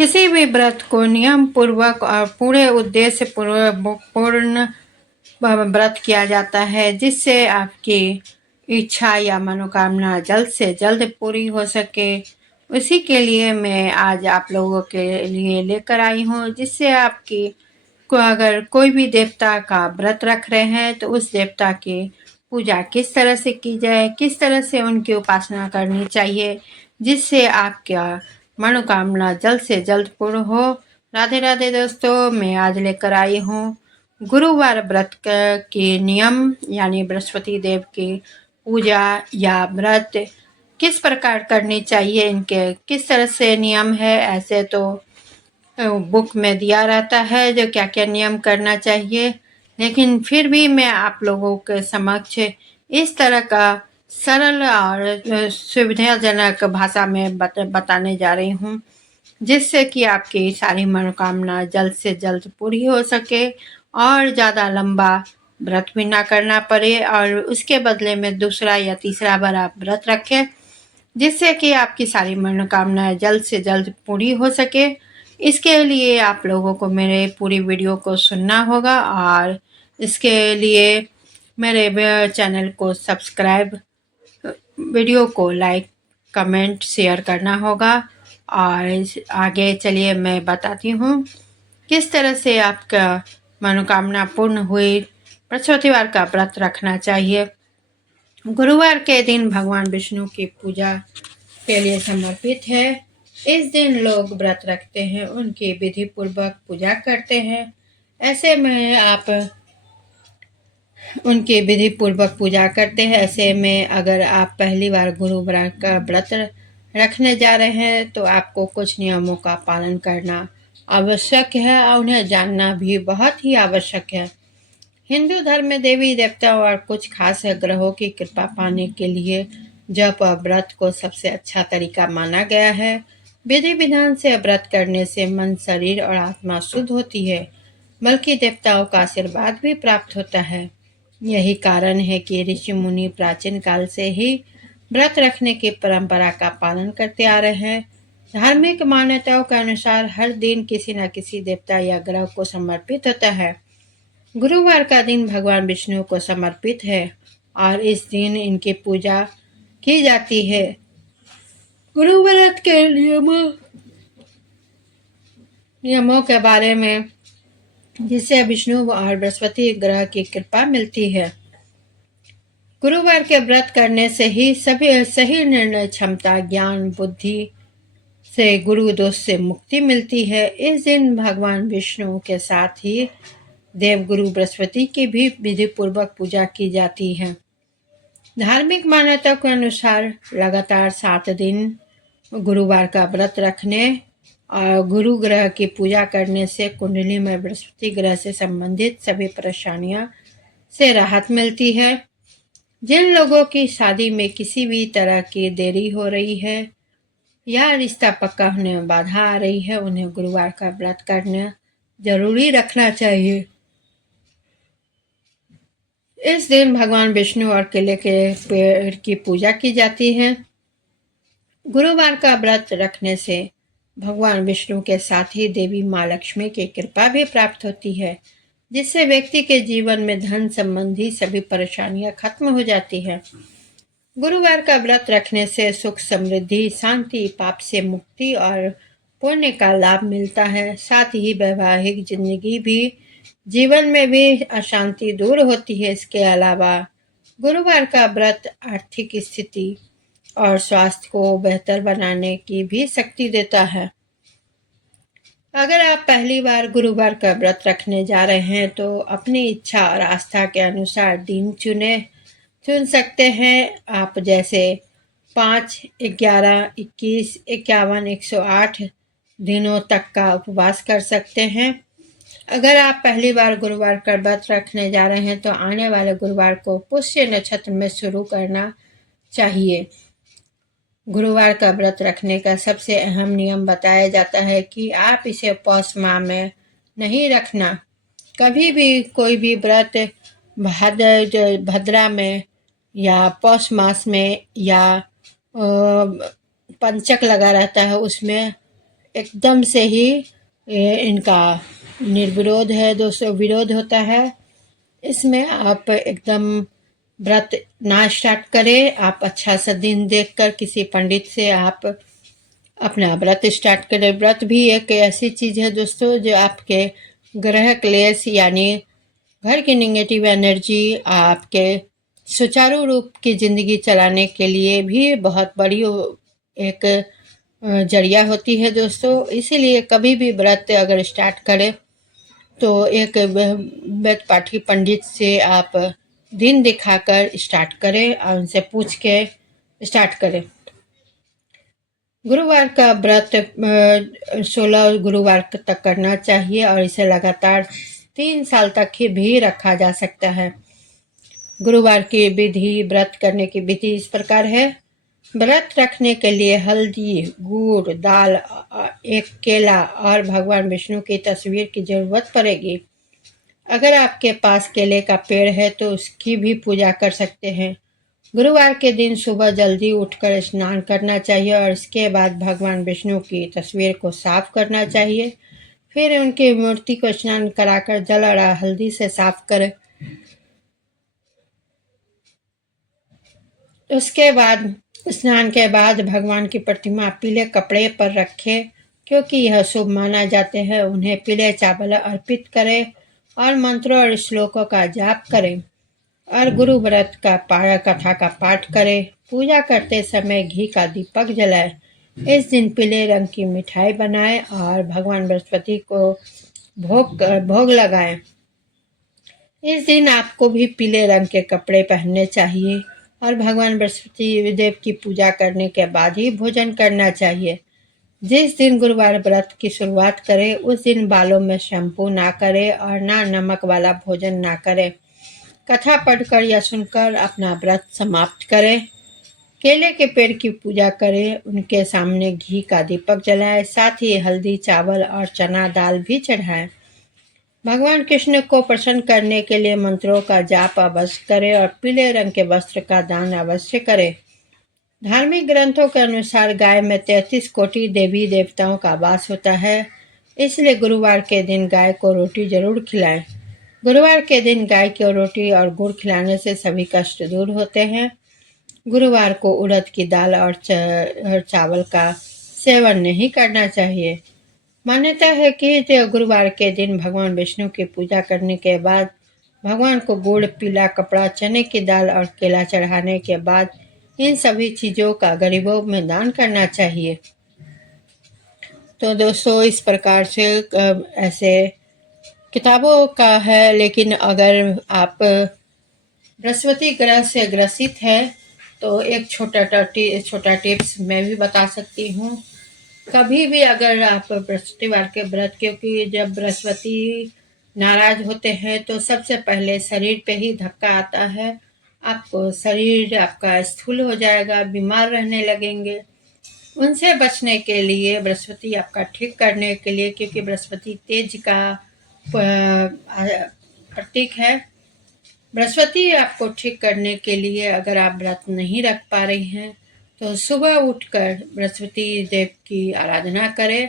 किसी भी व्रत को नियम पूर्वक और पूरे उद्देश्य पूर्ण व्रत किया जाता है, जिससे आपकी इच्छा या मनोकामना जल्द से जल्द पूरी हो सके। उसी के लिए मैं आज आप लोगों के लिए लेकर आई हूँ, जिससे आपकी अगर कोई भी देवता का व्रत रख रहे हैं तो उस देवता की पूजा किस तरह से की जाए, किस तरह से उनकी उपासना करनी चाहिए, जिससे आपका मनोकामना जल्द से जल्द पूर्ण हो। राधे राधे दोस्तों, मैं आज लेकर आई हूँ गुरुवार व्रत के नियम, यानी बृहस्पति देव की पूजा या व्रत किस प्रकार करनी चाहिए, इनके किस तरह से नियम है। ऐसे तो बुक में दिया रहता है जो क्या क्या नियम करना चाहिए, लेकिन फिर भी मैं आप लोगों के समक्ष इस तरह का सरल और सुविधाजनक भाषा में बताने जा रही हूँ, जिससे कि आपकी सारी मनोकामना जल्द से जल्द पूरी हो सके और ज़्यादा लंबा व्रत भी ना करना पड़े, और उसके बदले में दूसरा या तीसरा बार आप व्रत रखें, जिससे कि आपकी सारी मनोकामनाएं जल्द से जल्द पूरी हो सके। इसके लिए आप लोगों को मेरे पूरी वीडियो को सुनना होगा और इसके लिए मेरे चैनल को सब्सक्राइब, वीडियो को लाइक, कमेंट, शेयर करना होगा। और आगे चलिए मैं बताती हूँ किस तरह से आपका मनोकामना पूर्ण हुई। बृहस्पतिवार का व्रत रखना चाहिए। गुरुवार के दिन भगवान विष्णु की पूजा के लिए समर्पित है। इस दिन लोग व्रत रखते हैं, उनकी विधि पूर्वक पूजा करते हैं। ऐसे में आप उनकी विधि पूर्वक पूजा करते हैं। ऐसे में अगर आप पहली बार गुरुवार का व्रत रखने जा रहे हैं तो आपको कुछ नियमों का पालन करना आवश्यक है और उन्हें जानना भी बहुत ही आवश्यक है। हिंदू धर्म में देवी देवताओं और कुछ खास ग्रहों की कृपा पाने के लिए जप और व्रत को सबसे अच्छा तरीका माना गया है। विधि विधान से व्रत करने से मन, शरीर और आत्मा शुद्ध होती है, बल्कि देवताओं का आशीर्वाद भी प्राप्त होता है। यही कारण है कि ऋषि मुनि प्राचीन काल से ही व्रत रखने की परंपरा का पालन करते आ रहे हैं। धार्मिक मान्यताओं के अनुसार हर दिन किसी न किसी देवता या ग्रह को समर्पित होता है। गुरुवार का दिन भगवान विष्णु को समर्पित है और इस दिन इनकी पूजा की जाती है। गुरुवार के नियमों के बारे में, जिससे विष्णु और बृहस्पति ग्रह की कृपा मिलती है। गुरुवार के व्रत करने से ही सही निर्णय क्षमता, ज्ञान, बुद्धि से गुरु दोष से मुक्ति मिलती है। इस दिन भगवान विष्णु के साथ ही देवगुरु बृहस्पति की भी विधि पूर्वक पूजा की जाती है। धार्मिक मान्यता के अनुसार लगातार 7 दिन गुरुवार का व्रत रखने और गुरु ग्रह की पूजा करने से कुंडली में बृहस्पति ग्रह से संबंधित सभी परेशानियां से राहत मिलती है। जिन लोगों की शादी में किसी भी तरह की देरी हो रही है या रिश्ता पक्का होने में बाधा आ रही है, उन्हें गुरुवार का व्रत करना जरूरी रखना चाहिए। इस दिन भगवान विष्णु और केले के पेड़ की पूजा की जाती है। गुरुवार का व्रत रखने से भगवान विष्णु के साथ ही देवी माँ लक्ष्मी की कृपा भी प्राप्त होती है, जिससे व्यक्ति के जीवन में धन संबंधी सभी परेशानियां खत्म हो जाती है। गुरुवार का व्रत रखने से सुख, समृद्धि, शांति, पाप से मुक्ति और पुण्य का लाभ मिलता है। साथ ही वैवाहिक जिंदगी भी, जीवन में भी अशांति दूर होती है। इसके अलावा गुरुवार का व्रत आर्थिक स्थिति और स्वास्थ्य को बेहतर बनाने की भी शक्ति देता है। अगर आप पहली बार गुरुवार का व्रत रखने जा रहे हैं तो अपनी इच्छा और आस्था के अनुसार दिन चुन सकते हैं आप, जैसे 5, 11, 21, 51, 108 दिनों तक का उपवास कर सकते हैं। अगर आप पहली बार गुरुवार का व्रत रखने जा रहे हैं तो आने वाले गुरुवार को पुष्य नक्षत्र में शुरू करना चाहिए। गुरुवार का व्रत रखने का सबसे अहम नियम बताया जाता है कि आप इसे पौष माह में नहीं रखना। कभी भी कोई भी व्रत भद्रा में या पौष मास में या पंचक लगा रहता है, उसमें एकदम से ही इनका निर्विरोध है दोस्तों, विरोध होता है। इसमें आप एकदम व्रत ना स्टार्ट करें। आप अच्छा सा दिन देखकर किसी पंडित से आप अपना व्रत स्टार्ट करें। व्रत भी एक ऐसी चीज़ है दोस्तों जो आपके ग्रह क्लेश यानी घर की नेगेटिव एनर्जी आपके सुचारू रूप की ज़िंदगी चलाने के लिए भी बहुत बड़ी एक जरिया होती है दोस्तों। इसीलिए कभी भी व्रत अगर स्टार्ट करें तो एक वेद पाठी पंडित से आप दिन दिखाकर स्टार्ट करें और उनसे पूछ के स्टार्ट करें। गुरुवार का व्रत 16 गुरुवार तक करना चाहिए और इसे लगातार 3 साल तक ही भी रखा जा सकता है। गुरुवार की विधि, व्रत करने की विधि इस प्रकार है। व्रत रखने के लिए हल्दी, गुड़, दाल, एक केला और भगवान विष्णु की तस्वीर की जरूरत पड़ेगी। अगर आपके पास केले का पेड़ है तो उसकी भी पूजा कर सकते हैं। गुरुवार के दिन सुबह जल्दी उठकर स्नान करना चाहिए और इसके बाद भगवान विष्णु की तस्वीर को साफ करना चाहिए। फिर उनकी मूर्ति को स्नान कराकर जल और हल्दी से साफ करें। उसके बाद स्नान के बाद भगवान की प्रतिमा पीले कपड़े पर रखें क्योंकि यह शुभ माना जाते हैं। उन्हें पीले चावल अर्पित करें और मंत्रों और श्लोकों का जाप करें और गुरु व्रत का कथा का पाठ करें। पूजा करते समय घी का दीपक जलाएं। इस दिन पीले रंग की मिठाई बनाएं और भगवान बृहस्पति को भोग लगाएं। इस दिन आपको भी पीले रंग के कपड़े पहनने चाहिए और भगवान बृहस्पति देव की पूजा करने के बाद ही भोजन करना चाहिए। जिस दिन गुरुवार व्रत की शुरुआत करें उस दिन बालों में शैम्पू ना करें और ना नमक वाला भोजन ना करें। कथा पढ़कर या सुनकर अपना व्रत समाप्त करें। केले के पेड़ की पूजा करें, उनके सामने घी का दीपक जलाएं, साथ ही हल्दी, चावल और चना दाल भी चढ़ाएं। भगवान कृष्ण को प्रसन्न करने के लिए मंत्रों का जाप अवश्य करें और पीले रंग के वस्त्र का दान अवश्य करें। धार्मिक ग्रंथों के अनुसार गाय में 33 कोटि देवी देवताओं का वास होता है, इसलिए गुरुवार के दिन गाय को रोटी जरूर खिलाएं। गुरुवार के दिन गाय को रोटी और गुड़ खिलाने से सभी कष्ट दूर होते हैं। गुरुवार को उड़द की दाल और चावल का सेवन नहीं करना चाहिए। मान्यता है कि गुरुवार के दिन भगवान विष्णु की पूजा करने के बाद भगवान को गुड़, पीला कपड़ा, चने की दाल और केला चढ़ाने के बाद इन सभी चीज़ों का गरीबों में दान करना चाहिए। तो दोस्तों इस प्रकार से ऐसे किताबों का है, लेकिन अगर आप बृहस्पति ग्रह से ग्रसित है तो एक छोटा टिप्स मैं भी बता सकती हूँ। कभी भी अगर आप बृहस्पतिवार के व्रत, क्योंकि जब बृहस्पति नाराज होते हैं तो सबसे पहले शरीर पे ही धक्का आता है। आपको शरीर आपका स्थूल हो जाएगा, बीमार रहने लगेंगे। उनसे बचने के लिए बृहस्पति आपका ठीक करने के लिए, क्योंकि बृहस्पति तेज का प्रतीक है, बृहस्पति आपको ठीक करने के लिए अगर आप व्रत नहीं रख पा रही हैं तो सुबह उठकर बृहस्पति देव की आराधना करें,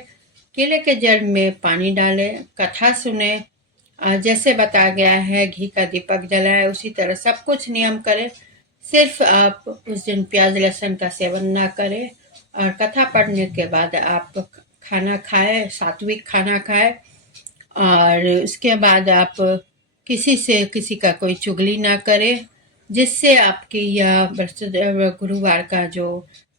केले के जड़ में पानी डालें, कथा सुने, जैसे बताया गया है घी का दीपक जलाएं, उसी तरह सब कुछ नियम करें। सिर्फ आप उस दिन प्याज लहसुन का सेवन ना करें और कथा पढ़ने के बाद आप खाना खाएं, सात्विक खाना खाएं और उसके बाद आप किसी का कोई चुगली ना करें, जिससे आपकी यह गुरुवार का जो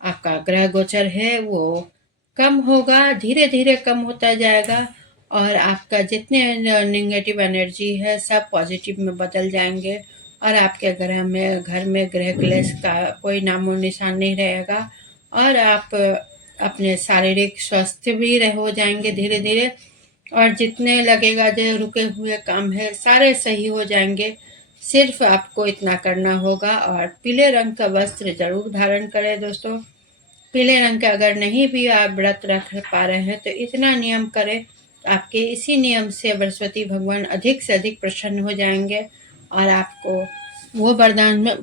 आपका ग्रह गोचर है वो कम होगा, धीरे धीरे कम होता जाएगा और आपका जितने नेगेटिव एनर्जी है सब पॉजिटिव में बदल जाएंगे और आपके घर में ग्रह क्लेश का कोई नामो निशान नहीं रहेगा और आप अपने शारीरिक स्वस्थ भी हो जाएंगे धीरे धीरे और जितने लगेगा जो रुके हुए काम है सारे सही हो जाएंगे। सिर्फ आपको इतना करना होगा और पीले रंग का वस्त्र जरूर धारण करें दोस्तों। पीले रंग का अगर नहीं भी आप व्रत रख पा रहे हैं तो इतना नियम करें, आपके इसी नियम से बृहस्पति भगवान अधिक से अधिक प्रसन्न हो जाएंगे और आपको वो वरदान में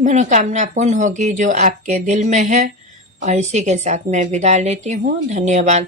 मनोकामना पूर्ण होगी जो आपके दिल में है। और इसी के साथ मैं विदा लेती हूँ। धन्यवाद।